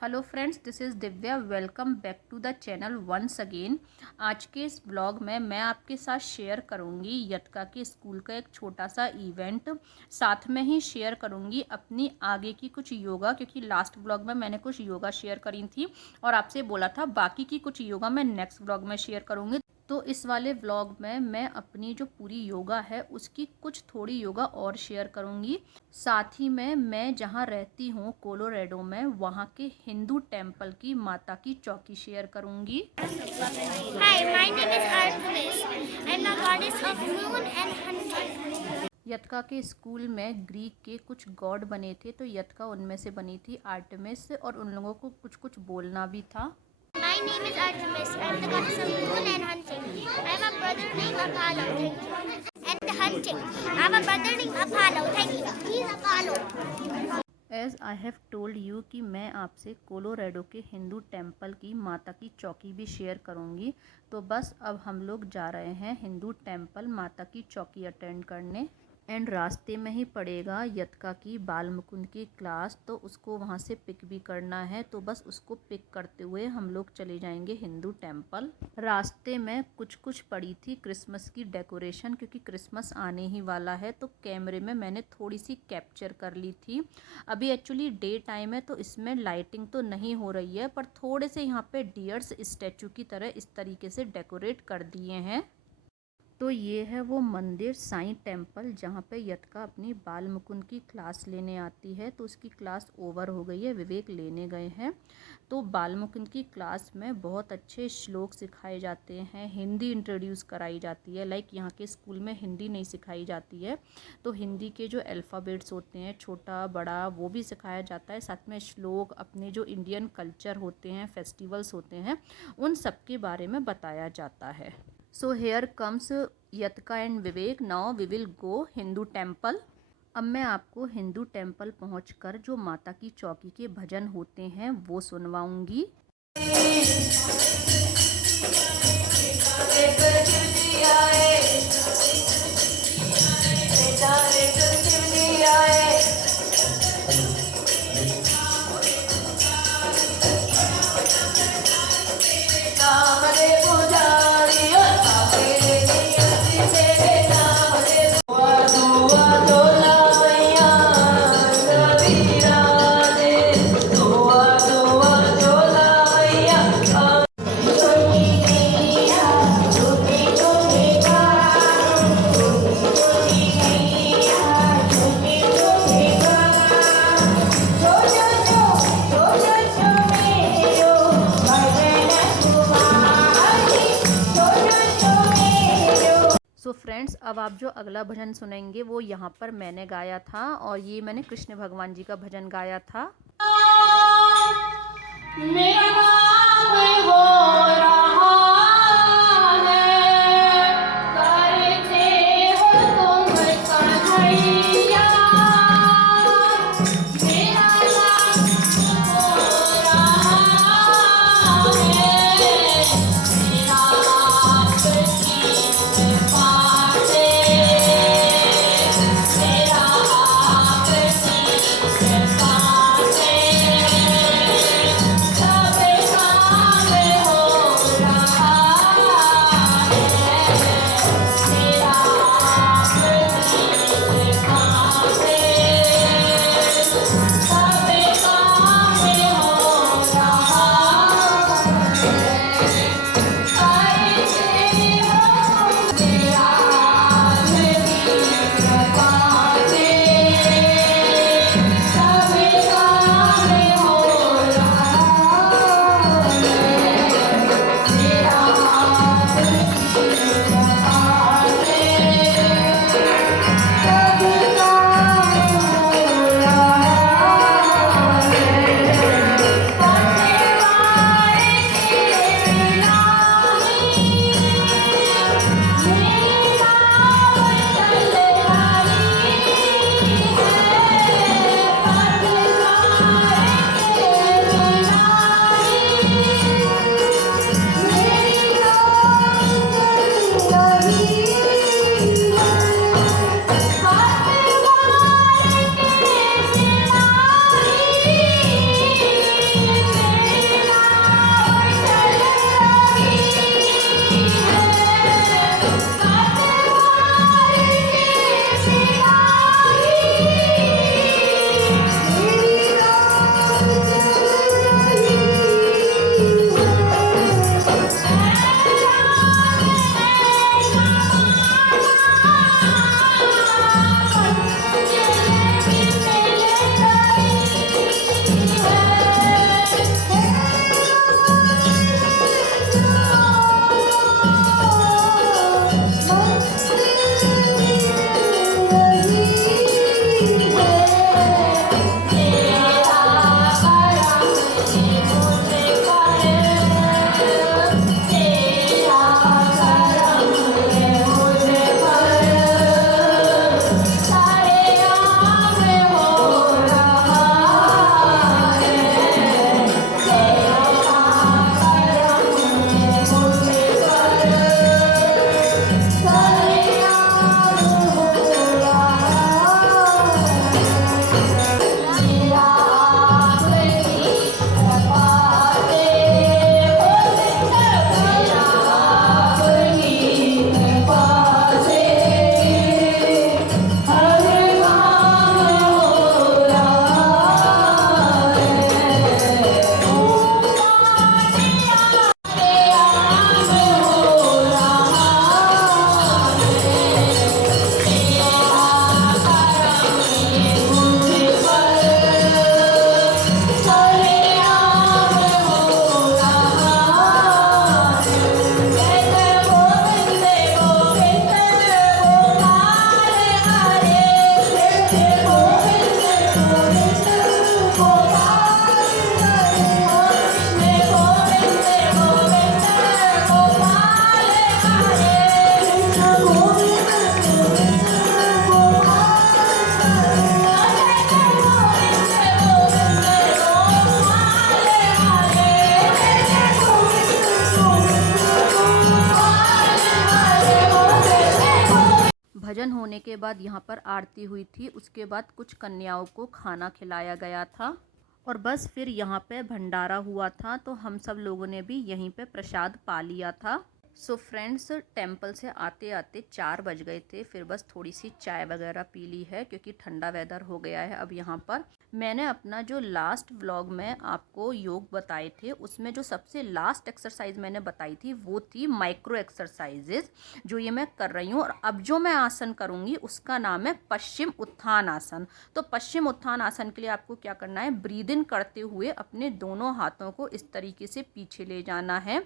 Hello friends, this is Divya. Welcome back to the channel once again. आज के इस blog में मैं आपके साथ शेयर करूंगी यतका के स्कूल का एक छोटा सा इवेंट। साथ में ही शेयर करूंगी अपनी आगे की कुछ योगा, क्योंकि लास्ट ब्लॉग में मैंने कुछ योगा शेयर करी थी और आपसे बोला था बाकी की कुछ योगा मैं नेक्स्ट ब्लॉग में शेयर करूंगी। तो इस वाले व्लॉग में मैं अपनी जो पूरी योगा है उसकी कुछ थोड़ी योगा और शेयर करूंगी। साथ ही में मैं जहां रहती हूं कोलोराडो में, वहां के हिंदू टेम्पल की माता की चौकी शेयर करूंगी। Hi, my name is Artemis. I'm the goddess of moon and hunting. यतका के स्कूल में ग्रीक के कुछ गॉड बने थे, तो यतका उनमें से बनी थी आर्टेमिस, और उन लोगों को कुछ कुछ बोलना भी था। My name is Artemis. I'm the goddess of moon and hunting. I have a brother named Apollo. Thank you. And hunting. I have a brother named Apollo. Thank you. He's Apollo. As I have told you कि मैं आपसे Colorado के Hindu temple की माता की चौकी भी share करूंगी। तो बस अब हम लोग जा रहे हैं हिंदू टेम्पल माता की चौकी अटेंड करने। एंड रास्ते में ही पड़ेगा यतका की बाल मुकुंद की क्लास, तो उसको वहाँ से पिक भी करना है। तो बस उसको पिक करते हुए हम लोग चले जाएंगे हिंदू टेम्पल। रास्ते में कुछ कुछ पड़ी थी क्रिसमस की डेकोरेशन, क्योंकि क्रिसमस आने ही वाला है, तो कैमरे में मैंने थोड़ी सी कैप्चर कर ली थी। अभी एक्चुअली डे टाइम है तो इसमें लाइटिंग तो नहीं हो रही है, पर थोड़े से यहाँ पे डियर्स स्टैचू की तरह इस तरीके से डेकोरेट कर दिए हैं। तो ये है वो मंदिर साईं टेम्पल, जहाँ पे यतका अपनी बाल मुकुंद की क्लास लेने आती है। तो उसकी क्लास ओवर हो गई है, विवेक लेने गए हैं। तो बाल मुकुंद की क्लास में बहुत अच्छे श्लोक सिखाए जाते हैं, हिंदी इंट्रोड्यूस कराई जाती है। लाइक यहाँ के स्कूल में हिंदी नहीं सिखाई जाती है, तो हिंदी के जो अल्फ़ाबेट्स होते हैं छोटा बड़ा वो भी सिखाया जाता है। साथ में श्लोक, अपने जो इंडियन कल्चर होते हैं, फेस्टिवल्स होते हैं, उन सब के बारे में बताया जाता है। सो हेयर कम्स यतका and Vivek. Now we will go Hindu temple. अब मैं आपको हिंदू टेम्पल पहुंचकर जो माता की चौकी के भजन होते हैं वो सुनवाऊंगी। सो फ्रेंड्स, अब आप जो अगला भजन सुनेंगे वो यहाँ पर मैंने गाया था, और ये मैंने कृष्ण भगवान जी का भजन गाया था। होने के बाद यहाँ पर आरती हुई थी। उसके बाद कुछ कन्याओं को खाना खिलाया गया था और बस फिर यहाँ पे भंडारा हुआ था, तो हम सब लोगों ने भी यहीं पे प्रसाद पा लिया था। सो फ्रेंड्स, टेंपल से आते आते 4 बज गए थे। फिर बस थोड़ी सी चाय वगैरह पी ली है क्योंकि ठंडा वेदर हो गया है अब यहाँ पर। मैंने अपना जो लास्ट व्लॉग में आपको योग बताए थे, उसमें जो सबसे लास्ट एक्सरसाइज मैंने बताई थी वो थी माइक्रो एक्सरसाइजेज, जो ये मैं कर रही हूँ। और अब जो मैं आसन करूँगी उसका नाम है पश्चिम उत्थान आसन। तो पश्चिम उत्थान आसन के लिए आपको क्या करना है, ब्रीद इन करते हुए अपने दोनों हाथों को इस तरीके से पीछे ले जाना है।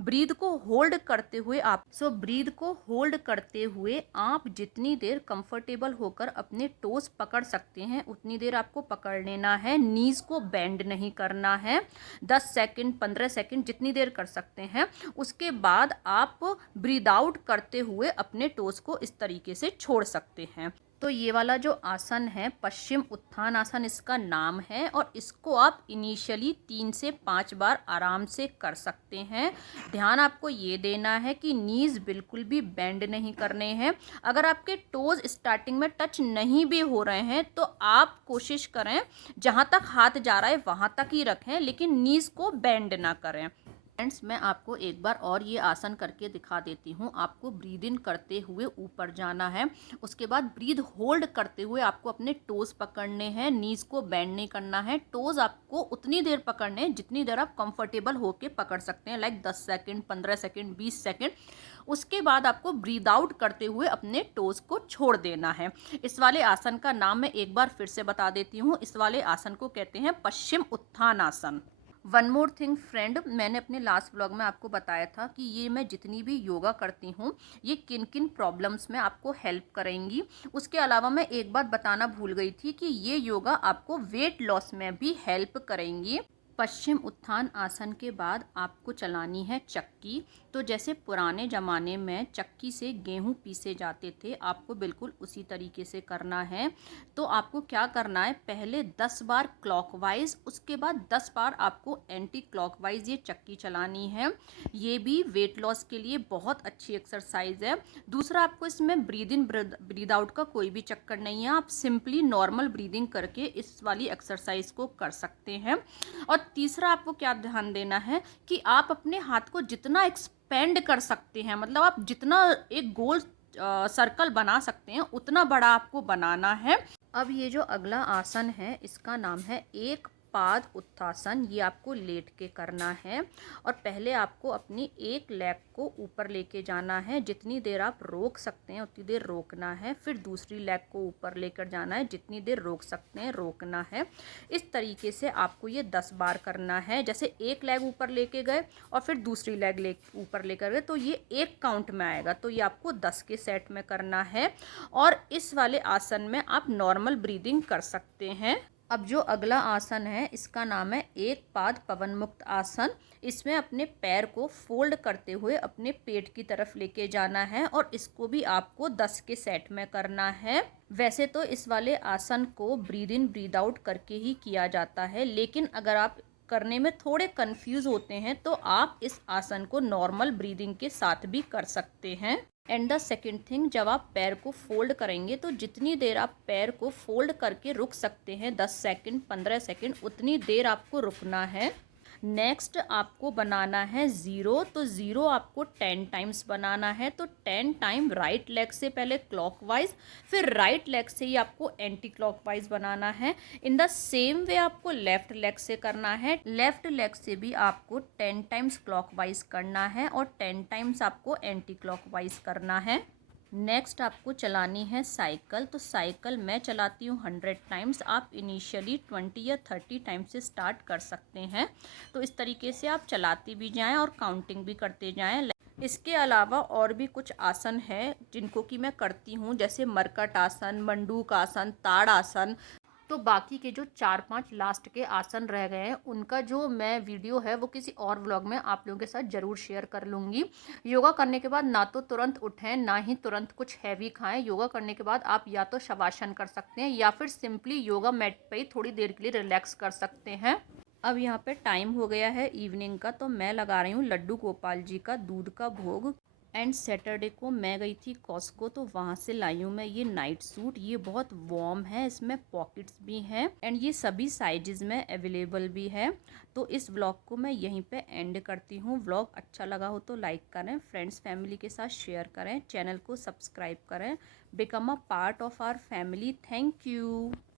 ब्रीद को होल्ड करते हुए ब्रीद को होल्ड करते हुए आप जितनी देर कंफर्टेबल होकर अपने टोस पकड़ सकते हैं उतनी देर आपको पकड़ लेना है। नीज को बेंड नहीं करना है। 10 सेकंड 15 सेकंड जितनी देर कर सकते हैं। उसके बाद आप ब्रीद आउट करते हुए अपने टोस को इस तरीके से छोड़ सकते हैं। तो ये वाला जो आसन है पश्चिम उत्थान आसन इसका नाम है, और इसको आप इनिशियली 3 से 5 बार आराम से कर सकते हैं। ध्यान आपको ये देना है कि नीज बिल्कुल भी बेंड नहीं करने हैं। अगर आपके टोज स्टार्टिंग में टच नहीं भी हो रहे हैं तो आप कोशिश करें जहाँ तक हाथ जा रहा है वहाँ तक ही रखें, लेकिन नीज को बेंड ना करें। फ्रेंड्स, मैं आपको एक बार और ये आसन करके दिखा देती हूँ। आपको ब्रीद इन करते हुए ऊपर जाना है। उसके बाद ब्रीद होल्ड करते हुए आपको अपने टोज पकड़ने हैं। नीज को बेंड नहीं करना है। टोज आपको उतनी देर पकड़ने हैं जितनी देर आप कंफर्टेबल होके पकड़ सकते हैं, लाइक 10 सेकंड 15 सेकंड 20 सेकंड। उसके बाद आपको ब्रीद आउट करते हुए अपने टोज को छोड़ देना है। इस वाले आसन का नाम मैं एक बार फिर से बता देती हूँ। इस वाले आसन को कहते हैं पश्चिम उत्थान आसन। वन मोर थिंग फ्रेंड, मैंने अपने लास्ट व्लॉग में आपको बताया था कि ये मैं जितनी भी योगा करती हूँ ये किन किन प्रॉब्लम्स में आपको हेल्प करेंगी। उसके अलावा मैं एक बात बताना भूल गई थी कि ये योगा आपको वेट लॉस में भी हेल्प करेंगी। पश्चिम उत्थान आसन के बाद आपको चलानी है चक्की। तो जैसे पुराने ज़माने में चक्की से गेहूं पीसे जाते थे, आपको बिल्कुल उसी तरीके से करना है। तो आपको क्या करना है, पहले 10 बार क्लॉकवाइज, उसके बाद 10 बार आपको एंटी क्लॉकवाइज ये चक्की चलानी है। ये भी वेट लॉस के लिए बहुत अच्छी एक्सरसाइज है। दूसरा, आपको इसमें ब्रीद इन ब्रीद आउट का कोई भी चक्कर नहीं है। आप सिंपली नॉर्मल ब्रीदिंग करके इस वाली एक्सरसाइज को कर सकते हैं। और तीसरा, आपको क्या ध्यान देना है कि आप अपने हाथ को जितना एक्सपेंड कर सकते हैं, मतलब आप जितना एक गोल सर्कल बना सकते हैं उतना बड़ा आपको बनाना है। अब ये जो अगला आसन है इसका नाम है एक पाद उत्थासन। ये आपको लेट के करना है और पहले आपको अपनी एक लेग को ऊपर लेके जाना है। जितनी देर आप रोक सकते हैं उतनी देर रोकना है। फिर दूसरी लेग को ऊपर लेकर जाना है, जितनी देर रोक सकते हैं रोकना है। इस तरीके से आपको ये 10 बार करना है। जैसे एक लेग ऊपर लेके गए और फिर दूसरी लेग ऊपर लेकर गए तो ये एक काउंट में आएगा। तो ये आपको 10 के सेट में करना है। और इस वाले आसन में आप नॉर्मल ब्रीदिंग कर सकते हैं। अब जो अगला आसन है इसका नाम है एक पाद पवन मुक्त आसन। इसमें अपने पैर को फोल्ड करते हुए अपने पेट की तरफ लेके जाना है और इसको भी आपको 10 के सेट में करना है। वैसे तो इस वाले आसन को ब्रीद इन ब्रीद आउट करके ही किया जाता है, लेकिन अगर आप करने में थोड़े कंफ्यूज होते हैं तो आप इस आसन को नॉर्मल ब्रीदिंग के साथ भी कर सकते हैं। एंड द सेकेंड थिंग, जब आप पैर को फोल्ड करेंगे तो जितनी देर आप पैर को फोल्ड करके रुक सकते हैं 10 सेकंड 15 सेकंड उतनी देर आपको रुकना है। नेक्स्ट आपको बनाना है ज़ीरो। तो ज़ीरो आपको 10 टाइम्स बनाना है। तो 10 टाइम राइट लेग से पहले क्लॉकवाइज, फिर राइट लेग से ही आपको एंटी क्लॉकवाइज बनाना है। इन द सेम वे आपको लेफ्ट लेग से करना है। लेफ्ट लेग से भी आपको 10 टाइम्स क्लॉकवाइज करना है और 10 टाइम्स आपको एंटी क्लॉकवाइज करना है। नेक्स्ट आपको चलानी है साइकिल। तो साइकिल मैं चलाती हूँ 100 टाइम्स। आप इनिशियली 20 या 30 टाइम्स से स्टार्ट कर सकते हैं। तो इस तरीके से आप चलाती भी जाएं और काउंटिंग भी करते जाएं। इसके अलावा और भी कुछ आसन है जिनको कि मैं करती हूँ, जैसे मरकट आसन, मंडूक आसन, ताड़ आसन। तो बाकी के जो 4-5 लास्ट के आसन रह गए हैं उनका जो मैं वीडियो है वो किसी और व्लॉग में आप लोगों के साथ ज़रूर शेयर कर लूँगी। योगा करने के बाद ना तो तुरंत उठें ना ही तुरंत कुछ हैवी खाएं। योगा करने के बाद आप या तो शवासन कर सकते हैं या फिर सिंपली योगा मैट पे ही थोड़ी देर के लिए रिलैक्स कर सकते हैं। अब यहाँ पे टाइम हो गया है इवनिंग का, तो मैं लगा रही हूँ लड्डू गोपाल जी का दूध का भोग। एंड सैटरडे को मैं गई थी कॉस्को, तो वहाँ से लाई हूँ मैं ये नाइट सूट। ये बहुत वार्म है, इसमें पॉकेट्स भी हैं एंड ये सभी साइजेस में अवेलेबल भी है। तो इस व्लॉग को मैं यहीं पे एंड करती हूँ। व्लॉग अच्छा लगा हो तो लाइक करें, फ्रेंड्स फैमिली के साथ शेयर करें, चैनल को सब्सक्राइब करें, become a part of our family. Thank you.